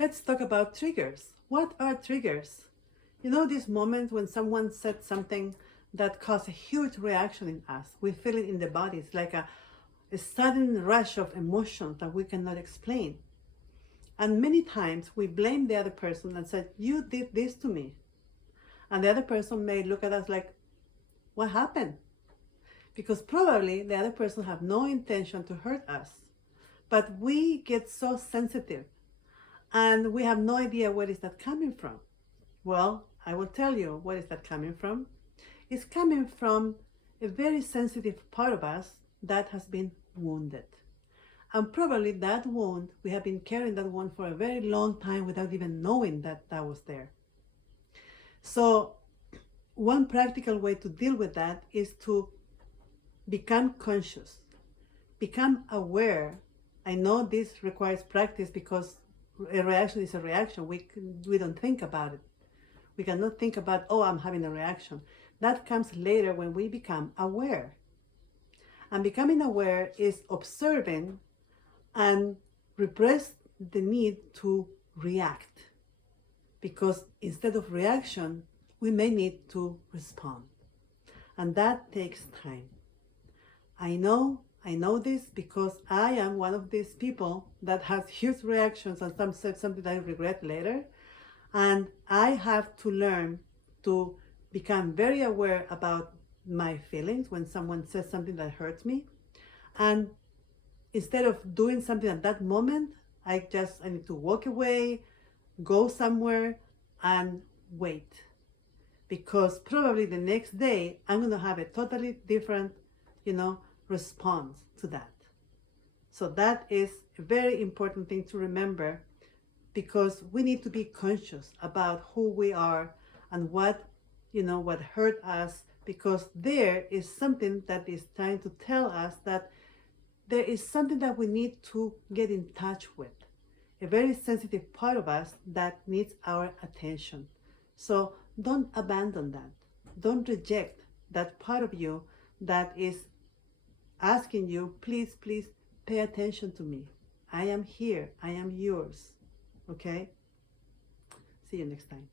Let's talk about triggers. What are triggers? You know, these moments when someone said something that caused a huge reaction in us. We feel it in the body. It's like a sudden rush of emotion that we cannot explain. And many times we blame the other person and said, "You did this to me." And the other person may look at us like, "What happened?" Because probably the other person have no intention to hurt us. But we get so sensitive and we have no idea where is that coming from. Well, I will tell you where is that coming from. It's coming from a very sensitive part of us that has been wounded. And probably that wound, we have been carrying that wound for a very long time without even knowing that that was there. So one practical way to deal with that is to become conscious, become aware. I know this requires practice because a reaction is a reaction. We don't think about it. We cannot think about, oh, I'm having a reaction. That comes later when we become aware. And becoming aware is observing and repress the need to react. Because instead of reaction, we may need to respond. And that takes time. I know this because I am one of these people that has huge reactions and some said something that I regret later. And I have to learn to become very aware about my feelings when someone says something that hurts me. And instead of doing something at that moment, I need to walk away, go somewhere and wait. Because probably the next day I'm going to have a totally different, response to that. So that is a very important thing to remember, because we need to be conscious about who we are and what hurt us, because there is something that is trying to tell us that there is something that we need to get in touch with, a very sensitive part of us that needs our attention. So don't abandon that. Don't reject that part of you that is asking you, please, please pay attention to me. I am here. I am yours. Okay? See you next time.